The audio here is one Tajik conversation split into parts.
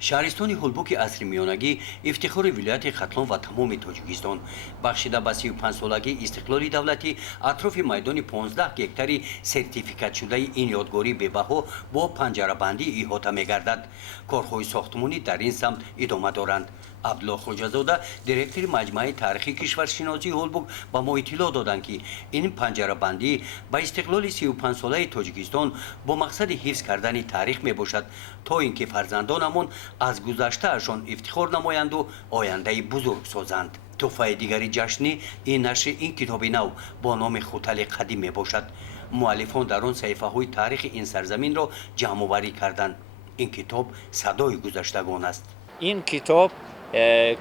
шаҳристони ҳулбуки асри миёнагӣ ифтихори вилояти хатлон ва тамоми тоҷикистон бахшида ба 35-солагии истиқлоли давлатӣ атрофи майдони 15 гектари сертификатшудаи ин ёдгорӣ бебаҳо бо панҷарабандӣ иҳота мегардад. Корҳои сохтмонӣ дар ин самт идома доранд. абдулло хоҷазода, директори маҷмӯаи таърихи кишваршиносии ҳулбук, ба мо иттилоъ доданд ки ин панҷарабандӣ ба истиқлоли 35-солаи тоҷикистон бо мақсади ҳифз кардани таърих мебошад, то ин ки фарзандонамон аз гузаштаашон ифтихор намоянду ояндаи бузург созанд. тӯҳфаи дигари ҷашнӣ ин нашри ин китоби нав бо номи хутали қадим мебошад. муаллифон дар он саҳифаҳои таърихи ин сарзаминро ҷамъоварӣ карданд. ин китоб садои гузаштагон аст. ин китоб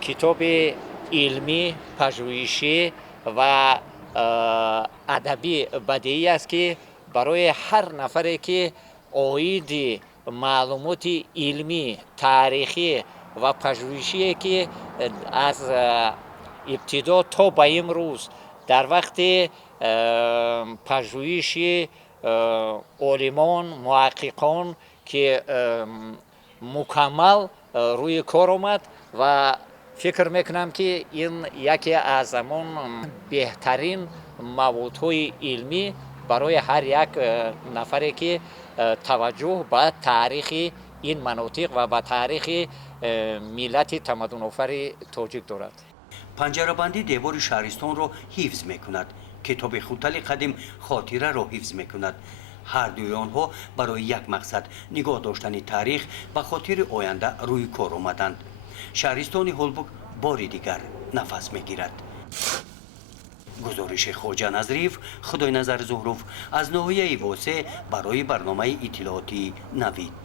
китоби илмӣ, пажӯҳишӣ ва адаби бадиӣ аст ки барои ҳар нафаре ки оиди маълумоти илмӣ, таърихӣ ва пажӯҳишие ки аз ибтидо то ба имрӯз дар вақти пажӯҳиши олимон, муҳаққиқон ки мукаммал рӯи кор омад ва фикр мекунам ки ин яке аз ҳамон беҳтарин маводҳои илмӣ барои ҳар як нафаре ки таваҷҷӯҳ ба таърихи ин манотиқ ва ба таърихи миллати тамаддунофари тоҷик дорад. панҷарабандӣ девори шаҳристонро ҳифз мекунад. китоби хутали қадим хотираро ҳифз мекунад. ҳар дуи онҳо барои як мақсад нигоҳ доштани таърих ба хотири оянда рӯи кор омаданд. шаҳристони ҳулбук бори дигар нафас мегирад. гузориши хоҷа назриев, худойназар зуҳров аз ноҳияи восеъ барои барномаи иттилооти Навид.